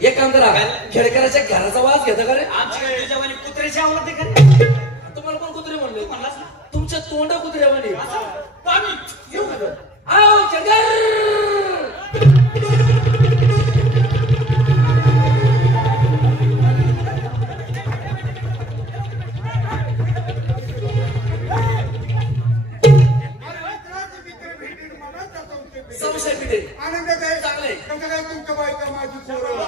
एक काम करा, खेळकराच्या घराचा वास घेता का रे? आमच्या तुझ्या वाणी कुत्र्याची आवडते का रे? तुम्हाला कोण कुत्रे म्हणले? म्हणलास ना तुमच्या तोंड कुत्र्या म्हणे. आम्ही येऊ का? आओ खेळकर. संशय पिढे आनंद आहे चांगले. कसं काय तुमच्या बायका माझी पोरं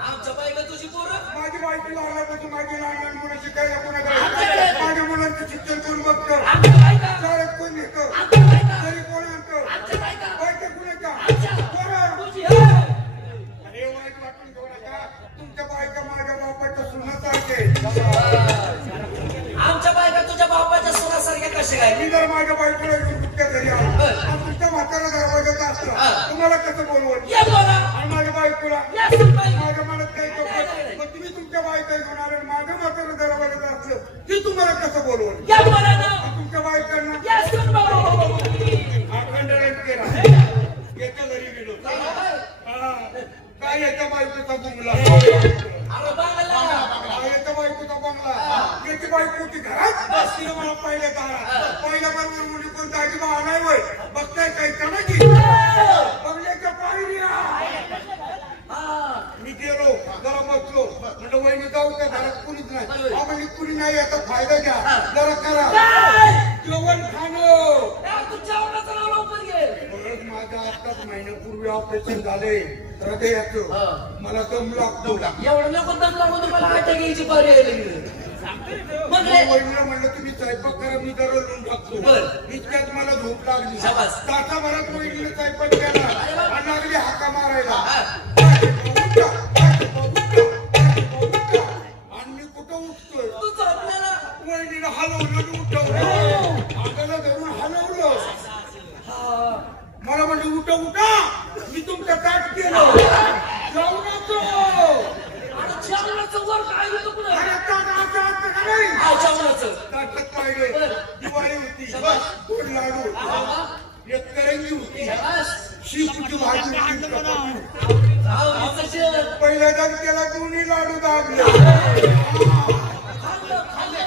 आमच्या बायका तुझी पोरं माझी बायको लागल्यापासून माझी लहान मुलं शिकायला कोणाकडे माझ्या मुलांचं शिक्षण कोण बघतं आमच्या बायका शाळेत कोण येतं आमच्या बायका तरी कोण आणतं आमच्या बायका बायका कुणाच्या आमच्या पोरं तुझी. अरे वाईट वाटून घेऊ नका तुमच्या बायका माझ्या बापाच्या सुनासारखे आमच्या बायका तुझ्या बापाच्या सुनासारख्या कशा काय? मी जर माझ्या बायकोला घेऊन तुमच्या घरी आलो आणि तुमच्या म्हातारा दरवाजाचा असतं तुम्हाला कसं बोलवलं या बोला. आणि माझ्या बायकोला या सुनबाई. माझ्या मनात काही नाही. मग तुम्ही तुमच्या बायका घेऊन आले आणि माझ्या म्हातारा दरवाजाचं असलं की तुम्हाला कसं बोलवलं या बोला ना. आणि तुमच्या बायकांना या सुनबाई. खंडन केला याच्या घरी गेलो हा. काय याच्या बायकोचा बंगला अरे बांगला. याच्या बायकोचा बंगला याची बायको होती घरात तिने मला पहिल्या दारात पहिल्याबरोबर मुली कोणता अजिबा आलाय वय बघताय काय का नाही बंगल्याच्या पायऱ्या मी गेलो जरा बसलो म्हणजे वहिनी जाऊ त्या घरात कुणीच नाही म्हणजे कुणी नाही याचा फायदा घ्या जरा करा जेवण खाणं. तू जेवणाचं नाव लवकर घे. बरंच माझं आत्ताच महिन्यापूर्वी ऑपरेशन झालंय हृदयाचं मला दम लागतो एवढं नको दम लागून तुम्हाला अटॅक घ्यायची पर्याय लागली. मग रे. वहिनीला म्हणलं तुम्ही स्वयंपाक करा मी जरा लोन टाकतो बरं. इतक्यात मला झोप लागली शाबास. तासाभरात वहिनीने स्वयंपाक केला आणि लागली हाका मारायला आणि मी कुठं उठतोय तू झोपलेला. वहिनीने हलवलं उठवलं हाताला धरून हलवलं मला म्हणजे उठा मी तुमचं ताट केलं जेवणाचं आणि जेवणाचं वर काय होतं पुढं? अरे ताटाचं असतं का नाही हा, जेवणाचं. ताटात पाहिजे दिवाळी होती गोड लाडू एक करंजी होती शाबास. शिपूची भाजी होती अहो, हिचं जेवण. पहिल्या त्याला दोन्ही लाडू दाबले खाल्लं, खाल्लं.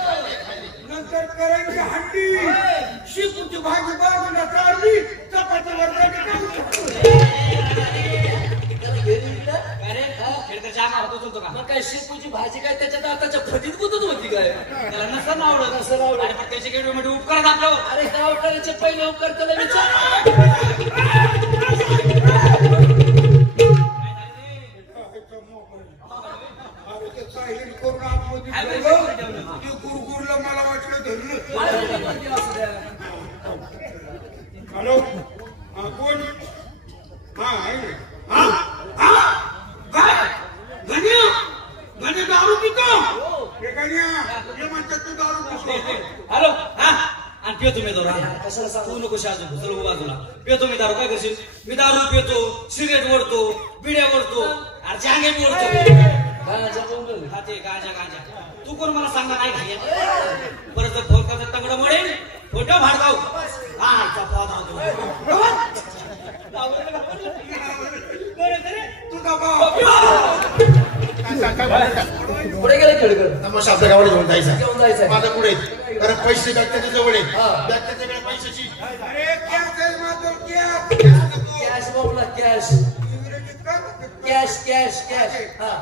नंतर करंजी हंडी शिपूची भाजी बाजूला काढली चपातीवर त्याला घेऊन इकडं. अरे खेळकरच्या अंगावर होतो का? मग काय शेपूची भाजी काय त्याच्या दाताच्या फटीत गुतत होती काय? त्याला नसतं ना आवडत नसतं आवडत. आणि मग त्याचे गेडवे मध्ये उपकार आपल्यावर. अरे गाव करायचे पहिले उपकार त्याला विचार. गुरगुरला मला वाटलं धरलं हॅलो हा कोण हा गण्या दारू पितो हे गण्या हे म्हणतात तू दारू पितो हॅलो हा आणि पितो मी दारू. कशाला सांगू? तू नको शाजू चल बाजूला पितो मी दारू. काय करशील? मी दारू पितो सिगरेट ओढतो बिड्या ओढतो अरे जांगे मी ओढतो. गाण्याच्या बोंबल. हा ते गांजा तू कोण मला सांगणार नाही खायला परत जर फोन करता तंगड म्हणेल फोटो भाडगाव हा तुझा भाऊ पुढे गेले खेळकर. तमाशा आपल्या गावाला घेऊन जायचा घेऊन जायचं. माझा पुढे कारण पैसे बॅगच्या जवळ आहे हा. बॅगच्या जवळ पैशाची अरे कॅश मात्र कॅश बाबूला कॅश कॅश कॅश कॅश. हा.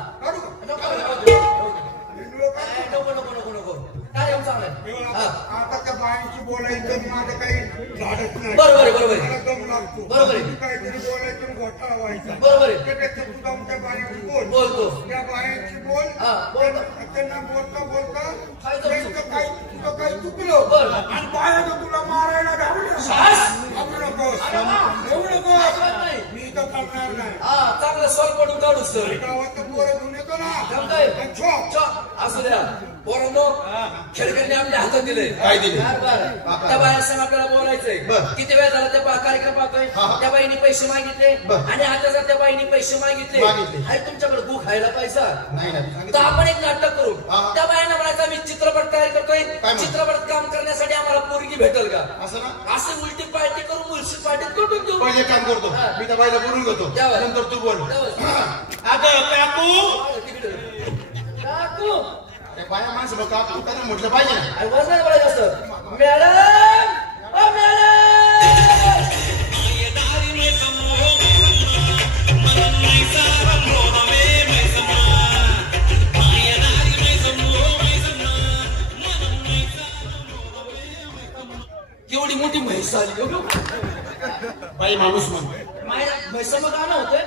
नको नको नको नको. काय येऊन चांगलं. हा. आता त्या बायांची बोलायचं माझं काही झाडच नाही बरोबर आहे, बरोबर आहे. मला दम लागतो बरोबर आहे. तू काहीतरी बोलायचं घोटाळा व्हायचा बरोबर आहे. त्यापेक्षा तू जाऊन त्या बायांची बोल बोलतो. त्या बायांची बोल हा, बोल. त्यांना बोलता बोलता काय जमतं? तुझं काही चुकलं बरं. आणि बायानं तुला मारायला घावलं शास. घाबरू नकोस अरे वा. घेऊ नकोस नाही. मी इथं थांबणार नाही हा, चांगलं सॉल्व पडून काढू सर. गावात पोरं घेऊन येतो ना जमतंय. आणि छो. असू द्या पोरांनो. खेळकरने आपल्या हातात दिले. काय दिले? बरं. त्या बायांसंग आपल्याला बोलायचंय. बरं. किती वेळ झाला त्या कार्यक्रम पाहतोय. हा. त्या बाईने पैसे मागितले बरं. आणि आता जर त्या बाईने पैसे मागितले मागितले. अरे तुमच्याकडे गु खायला पैसा नाही तर आपण एक नाटक करू. हा. त्या बायांना म्हणायचं आम्ही चित्रपट तयार करतोय. म्हणतो? चित्रपटात काम करण्यासाठी आम्हाला पोरगी भेटेल का? असं ना असं उलटी पार्टी करून मुलशी पार्टीत कटून देऊ. पहिले काम करतो हा. मी त्या बाईला बोलून घेतो त्यावर. नंतर तू बोल त्यावर. अगं काकू त्या बाया माणसं बघ काकू त्यांना म्हटलं पाहिजे ना. अरे वर नाही बोलायचं असतं. मॅडम ओ मॅडम केवढी मोठी म्हैस आली हो. बाई माणूस म्हण. माझ्या म्हैसाचं गाणं होतं.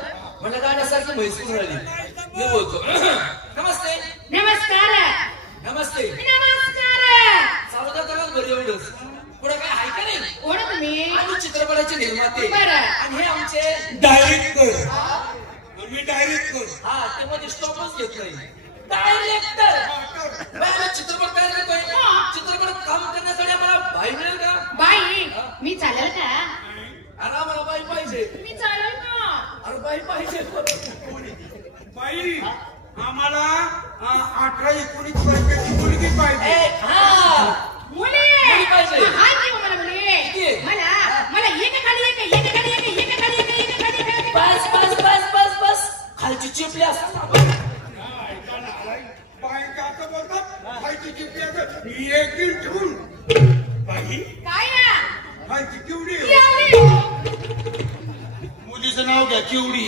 म्हणलं गाण्यासारखी म्हैस उघडली. मी बोलतो नमस्ते नमस्कार नमस्ते. नमस्कार. चालू का बरं एवढंच पुढे काय आहे का नाही. कोण तुम्ही? आम्ही चित्रपटाचे निर्माते बरं. आणि हे आमचे डायरेक्टर मी डायरेक्टर हा ते मध्ये स्टॉपच घेत नाही. डायरेक्टर बाहेर चित्रपट तयार करतोय. चित्रपट काम करण्यासाठी आम्हाला बाई मिळेल का. बाई मी चालेल का? अरे आम्हाला बाई पाहिजे. मी चालेल ना. अरे बाई पाहिजे. बाई आम्हाला 18-19 वर्षाची मुलगी पाहिजे. मुली मुली पाहिजे. हा देऊ मला मुली. मला एक खाली एक बस बस बस बस बस खालची चिपली असतात. बाईक असं बोलतात खायची चिपली असं एक दिन ठेवून बाई काय खायची केवढी मुलीचं नाव घ्या केवढी.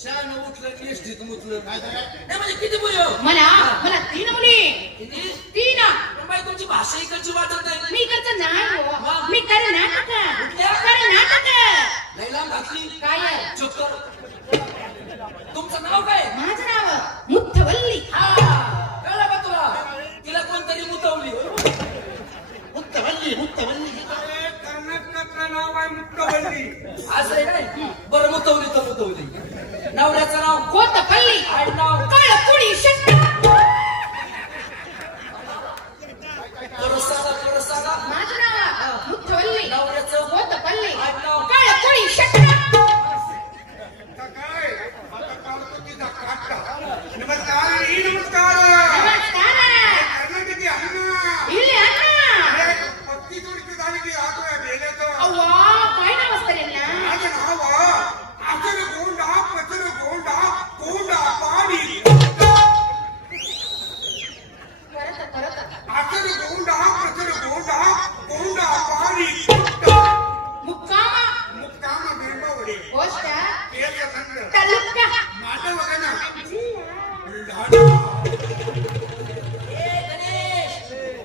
शान उठलं एसटीत मुतलं नाही म्हणजे किती मुली हो. मला 3 मुली. किती 3. पण बाई तुमची भाषा इकडची वाटत नाही. मी इकडचं नाही हो. मी कर्नाटक. लई लांब घातली. काय चुप कर. तुमचं नाव काय. माझं नाव मुथवल्ली. कळलं का तुला. तिला कोणतरी मुतवली. मुक्तवल्ली मुक्तवल्ली. अरे कर्नाटकाचं नाव आहे मुक्तवल्ली. असं आहे काय. बरं मुतवली तर मुतवली. नवऱ्याचं नाव कोतपल्ली. आडनाव काळकुडी शट्ट. परत सांगा. माझं नाव मुथवल्ली. नवऱ्याचं कोतपल्ली. आडनाव काळकुडी शट्ट. आता काय आता काढतो तिचा काटा. नमस्कार नमस्कार. कर्नाटकी आहे ना. इल्ली अण्णा. अरे 35 वर्ष झाली की आठवड्या भेल्याचं अव्वा काय नाव असतं रे ना. माझं नाव आचर गोंडा पचर गोंडा गोंडा पाणी परत आचर गोंडा पचर गोंडा गोंडा पाणी मुक्कामा. मुक्कामा बेंबावडे पोस्ट केरळ संघ तालुका. माझं बघा ना ए गणेश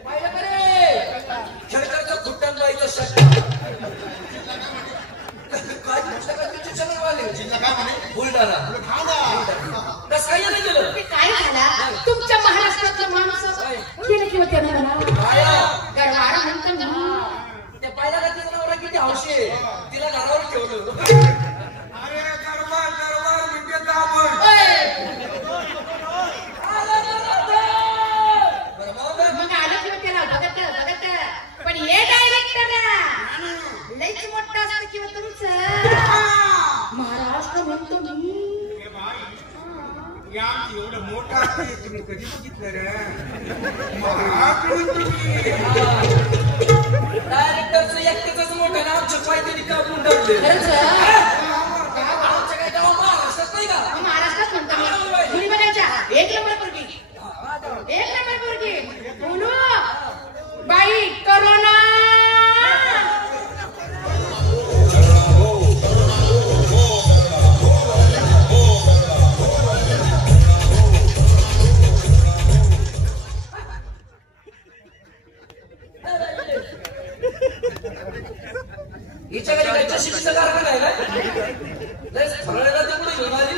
पाहिलं का रे. खेळकरचं खुट्टन बाईचं शब्द काय म्हटलं का तुमचे चॅनलवाले. जिल्हा काय म्हणे. बुलढाणा. हा ना. कसं काय नाही गेलं. ते काय झाला तुमच्या महाराष्ट्रातलं माणसं केलं किंवा त्यांना गरवार म्हणतो ना. ते पाहिलं का तिचा नवरा किती हौशी आहे. तिला घरावर ठेवलं. अरे दरबार दरबार म्हणजे दाबण मग आलं किंवा त्याला बघत पण हे डायरेक्टर लईच मोठं असतं किंवा तुमचं महाराष्ट्र म्हणतो मी. हे बाई या एवढं मोठं असते तुम्ही कधी बघितलं रे. महाराष्ट्र म्हणतो मी. डायरेक्टरचं एकट्याच मोठं नाव छपाई त्यांनी काढून टाकले. खरंच आमच्या काय गाव महाराष्ट्रात नाही का. महाराष्ट्रात म्हणतो मी. मुली बघायच्या 1 नंबर पोरगी. 1 नंबर पोरगी. बोलू बाई करोना. हिच्या घरी काय चष्मीचा कारखाना आहे काय. लय फराळाला ते कुठे घेऊन आली.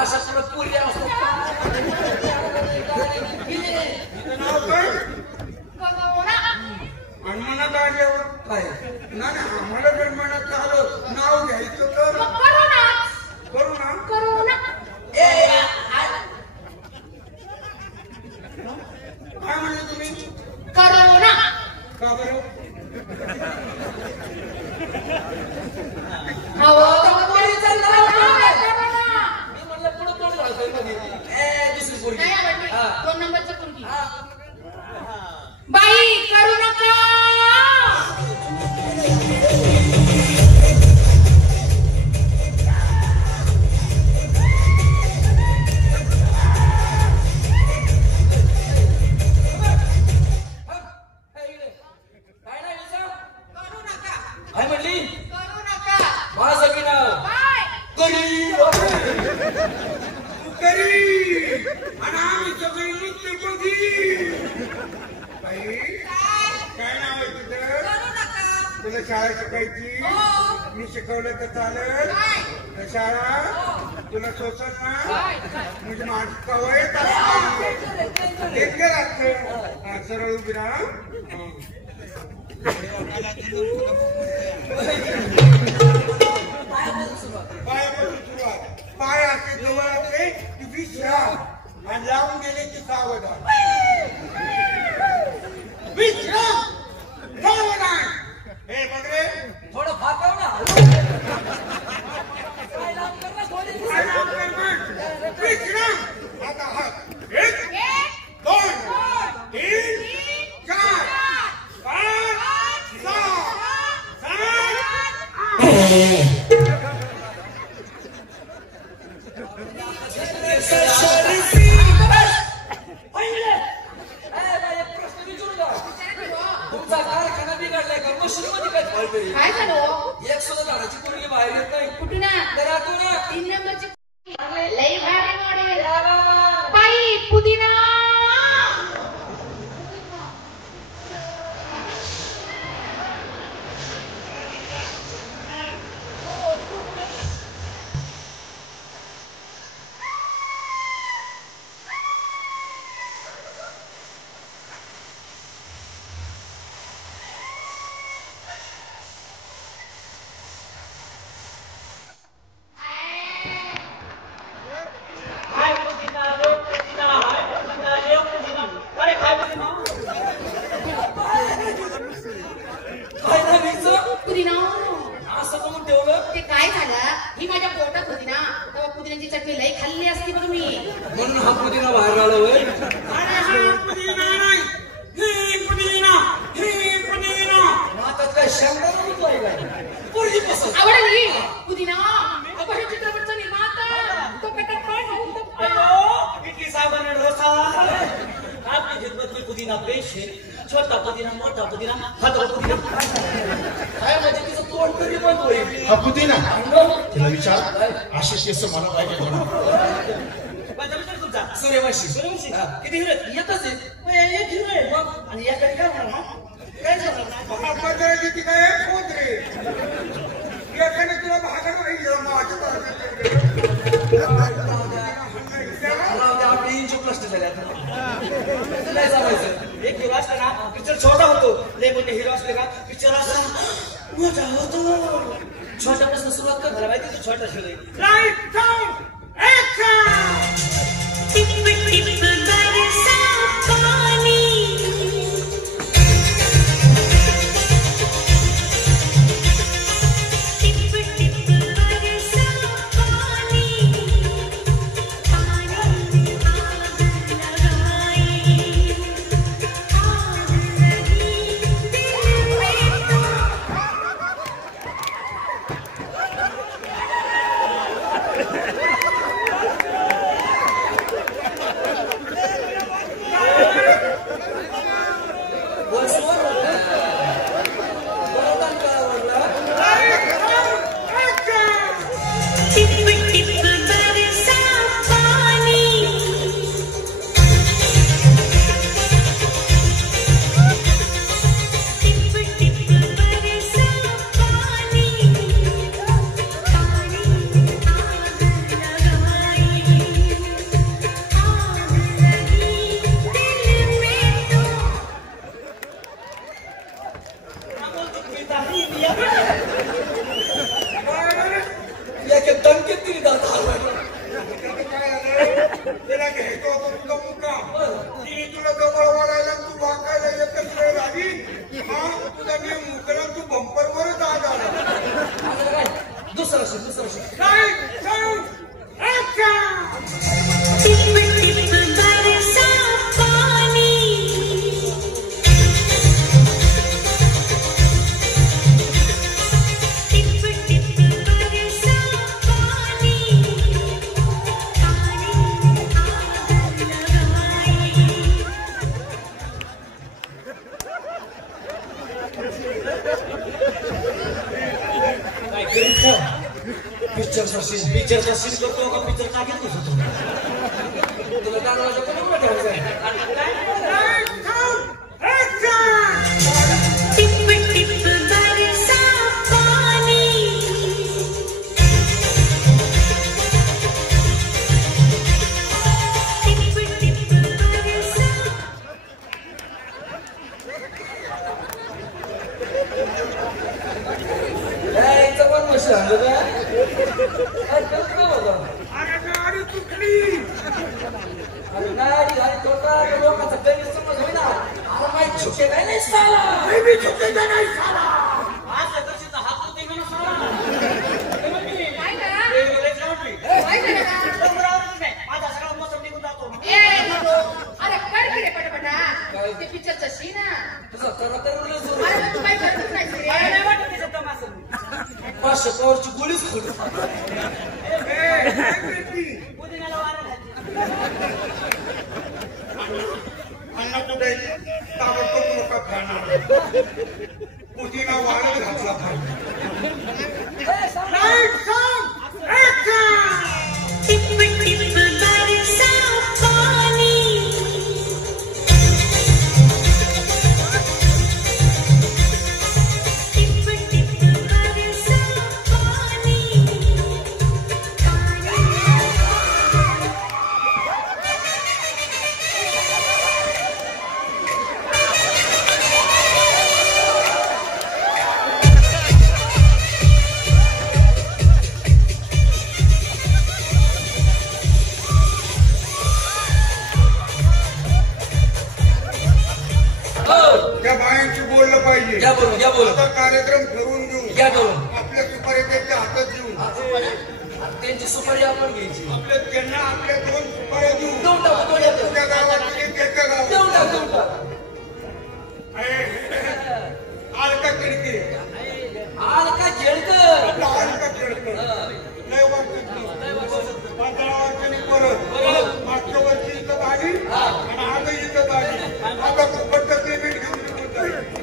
अशा पुढे पुरी असतात. नाव काय करोना. हनुमानात आल्यावर काय नाही आम्हाला जन्मानात आलं नाव घ्यायचं तर मग करोना. करू ना. करोना. काय म्हणले तुम्ही. करोना. का बरं पोरीचं नाव काय? मी म्हणलं पुढे तोंड घालतोय मध्ये. दुसरी पोरगी. नाही आवडली. हा. 2 नंबरची पोरगी. हा. बाई करू नका. तरी आणि आम्ही सगळे नृत्य बघी. बाई काय नाव आहे तुझं? तुला शाळा शिकायची? मी शिकवलं तर चालेल? तर शाळा तुला सोसल ना? म्हणजे माझी कवय लागतं. सरळ उभी राहा. पायापासून सुरुवात. पाय असते जवळ असते की विश्राम आणि लावून गेले की सावधान. विश्राम सावधान. हे बघ रे थोडं फाकाव ना. काय लांब कर ना थोडी. काय नाव कर मग? विश्राम. आता हात. एक 2 3 4 5 6 तुमचा कारखाना बिघडलाय का? मशीन मध्ये काय फाळतंय? काय झालं? एक सुद्धा झाडाची पोरगी बाहेर येत नाही. कुठून घरातून 3 नंबरची लई भारी मॉडेल. बाई पुदिना. काय नाही व्हायचं? पुदिना. असं करून ठेवलं. ते काय झालं? ही माझ्या पोटात होती ना, तेव्हा पुदिन्याची चटणी लई खाल्ली असती बघ मी. म्हणून हा पुदिना बाहेर आला होय. आता काय शंभर रुपये काय? पोरगी पसंत. आवडली पुदिना. अगं हे चित्रपटचा निर्माता तो पेटरपट इतकी साबण डोसा. आपली खिदमत पुदिना पेश है. छोटा पुदिना, मोठा पुदिना, हातवा पुदिना. काय म्हणजे तिचं तोंड तरी बंद होईल. हा पुदिना तिला विचार आशिष केस मला पाहिजे म्हणून. तुमचा सूर्यवंशी. सूर्यवंशी. किती हिरो आहेत? येतच आहे. एक हिरो आहे मग. आणि याकडे काय म्हणा काय झालं? पत्राची काय खोत रे. एखाद्या तुला भागात राहील आपली इंचू प्रश्न झाले आता. नाही जमायचं. एक हिरो असला ना पिक्चर छोटा होतो. लय मोठे हिरो असले का पिक्चर असा मोठा होतो. छोट्यापासून सुरुवात कर. मला माहिती तू छोटा हिरो आहे. Right sound action. पिक्चरचा सीन करतो का पिक्चर टाकेल होतो तुला दानवाच्या कोणी कुठे ठेवायचं शकावरची गोळीच खोली अण्णा कुठे ताबडतोब लोक खाणार पुतीला वाळत घातला पाहिजे कार्यक्रम ठरवून देऊ आपल्या सुपारी त्यांच्या हातात देऊ त्यांची सुपारी आपण घ्यायची त्यांना आपल्या 2 सुपाऱ्या देऊ तुझ्या गावात त्याच्या गावात आलका किडकी आलका खेळकर आलका खेळकर लय वाटत परत मागच्या वर्षी इथं आली आणि आता इथं आली आता फुकटचं पेमेंट घेऊन निघून जाईल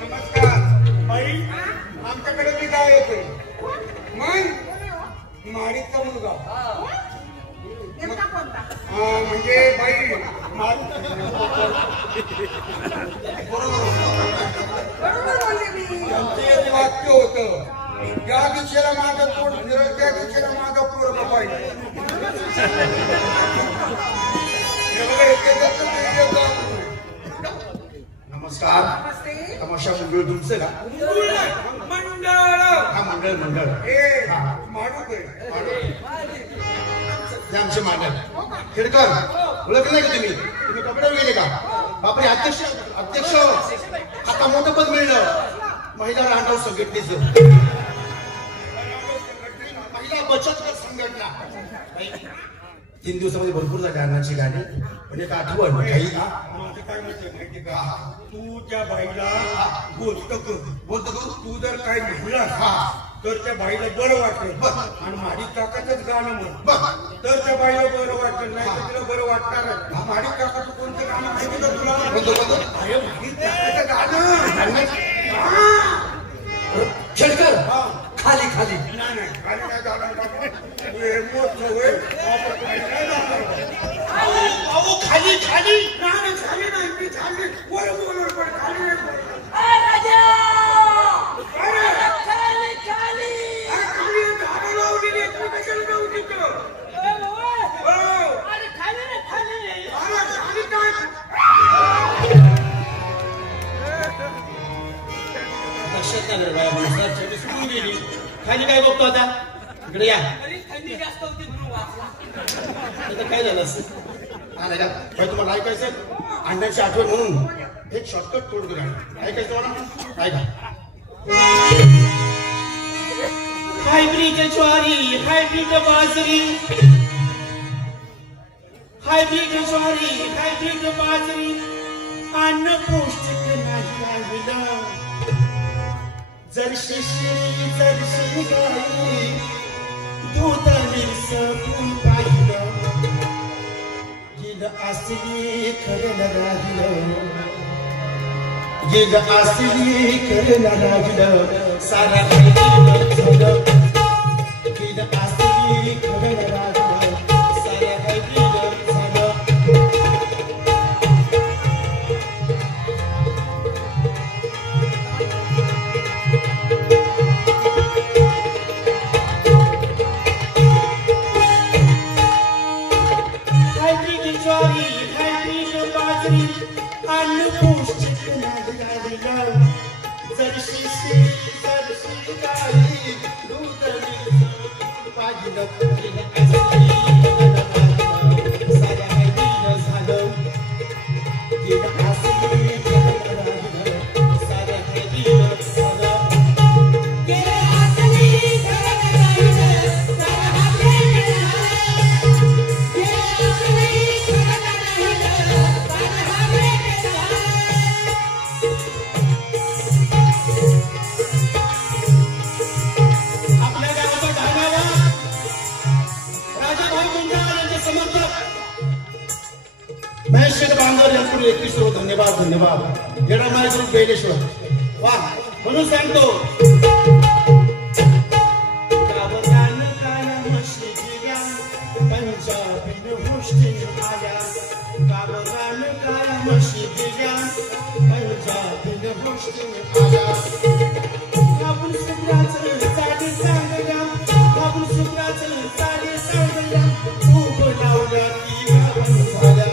नमस्कार बाई आमच्याकडे ती गाय येते मग माडीचा मुलगा म्हणजे बाई बरोबर त्यांचं एक वाक्य होतं, ज्या दिशेला माझं पोट फिरत त्या दिशेला माझा पोरगा पाहिजे. नमस्कार. तमाशा मंडळ तुमचं का? मंडळ. हा मंडळ मंडळ. हे हा. माणूस आहे. हे आमचे मांडळ. खेडकर ओळखलं का तुम्ही कपड्यावर गेले का? बापरे अध्यक्ष अध्यक्ष आता मोठं पद मिळलं. महिला राहणार संघटनेचं महिला बचत गट संघटना. 3 दिवसामध्ये भरपूर झाली अन्नाची गाडी. पण एक आठवण काही माझं काय म्हणते माहिती का, तू त्या बाईला गोष्ट कर. बोलतो तू. तू जर काय म्हणलास तर त्या बाईला बरं वाटेल. आणि माझी ताकदच गाणं म्हण तर त्या बाईला बरं वाटेल, नाही तर तिला बरं वाटणार. माझी ताकद कोणतं गाणं माहिती का तुला? अरे माझी ताकदचं गाणं. खेडकर खाली खाली. नाही खाली काय जाणार बाबा. तू हे मोठं होय, आपण खाली काय जाणार. अहो खाली खाली. नाही खाली नाही, मी खाली वर बोलवर पण खाली नाही बोलणार. खाली काय बघतो आता? इकडे या. काय झालं असं? तुम्हाला ऐकायचं अंड्याची आठवण म्हणून एक शॉर्टकट कोड करा. ऐकायचं मला? ऐका. हायब्रिड ज्वारी, हायब्रिड बाजरी, हायब्रिड ज्वारी, हायब्रिड बाजरी, अन्न पौष्टिक नाही लावलं. जरशी शेळी जरशी गाई, दूध मिसळून पाहिलं. गेलं असली खरं राहिलं, गेलं असली खरं राहिलं. सारा झालं, गेलं असली खरं राहिलं. सारा झालं. हायब्रिड ज्वारी, हायब्रिड बाजरी, अन्न पौष्टिक नाही लावलं. जरशी शेळी जरशी गाई, दूध मिसळून पाहिलं. गेलं असली खरं राहिलं. साऱ्या हायब्रिड झालं, गेलं असली खरं राहिलं. साऱ्या हायब्रिड झालं. आपल्या गावाचा ढाणावा राजाभाऊ गुंजाळ यांचे समर्थक महेश बांगर यांच्याकडून 21 रो धन्यवाद धन्यवाद. येणामाय ग्रुप बेलेश्वर वा म्हणून सांगतो. गावरान काया म्हशी गेल्या, पंजाबीन गोष्टी आल्या. गावरान काया म्हशी गेल्या, पंजाबीन गोष्टी आल्या. आपण सुग्राचं साडी सांगल्या, आपण सुग्राचं साडी सांगल्या. खूप लावल्या ती गावन झाल्या.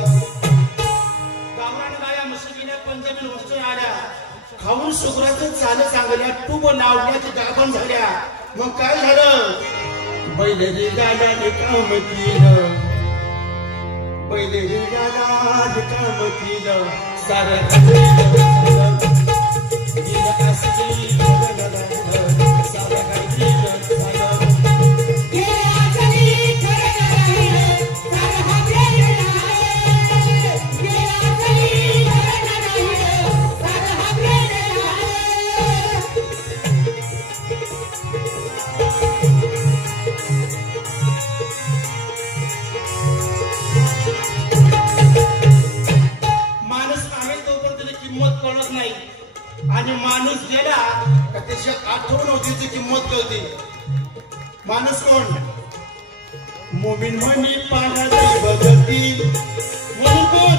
गावरान गाया म्हशी गेल्या, पंजाबी गोष्टी आल्या. खाऊन सुग्राचं चालं चांगल्या, टूब लावल्या ती गावन झाल्या. मग काय झालं? बैलरी गाड्याने काम केलं, बैलरी गाड्याने काम केलं. सारं झालं, गेलं असली खरं राहिलं. सारं हायब्रिड झालं. माणूस आहे तोपर्यंत त्याची किंमत कळत नाही, आणि माणूस गेला का त्याच्यात आठवण होती ती किंमत कळते. माणूस कोण? मोमीन म्हणी पाण्याची बदलती. म्हणून कोण?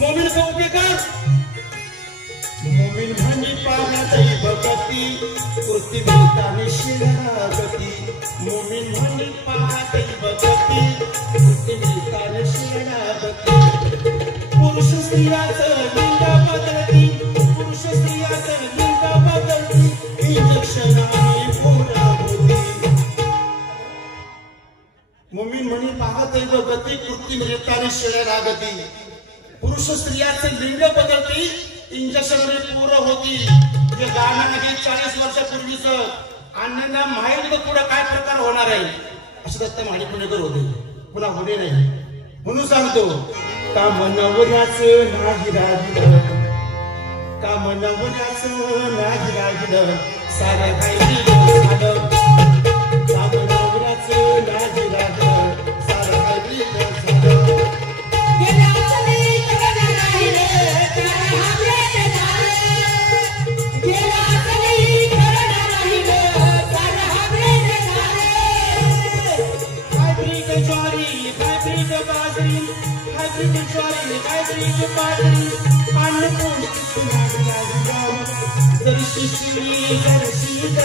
मोमीन कौटेकर. मोमीन मोमीन म्हणी पाहतई भगती कृती मिळताने शिरागती मोमीन म्हणी पाहतई भगती कृती मिळताने शिरागती पुरुष स्त्रियाचं लिंग बदलती पुरुष स्त्रियाचं लिंग बदलती इंजेक्शनाने पोरा होती मोमीन म्हणी पाहतई भगती कृती मिळताने शिरागती पुरुष स्त्रियाचं लिंग बदलती इंजेक्शनने पूर्ण होती हे गाणं नाही 40 वर्षापूर्वीच अण्णांना माहित होतं पुढे काय प्रकार होणार आहे असं दत्त माळी पुणेकर होते पुन्हा होणे नाही म्हणून सांगतो काम नवऱ्याचं नाही राहिलं काम नवऱ्याचं नाही राहिलं सारं राहिलं झालं काम नवऱ्याचं नाही राहिलं सारं राहिलं झालं जर शिशी जर शीत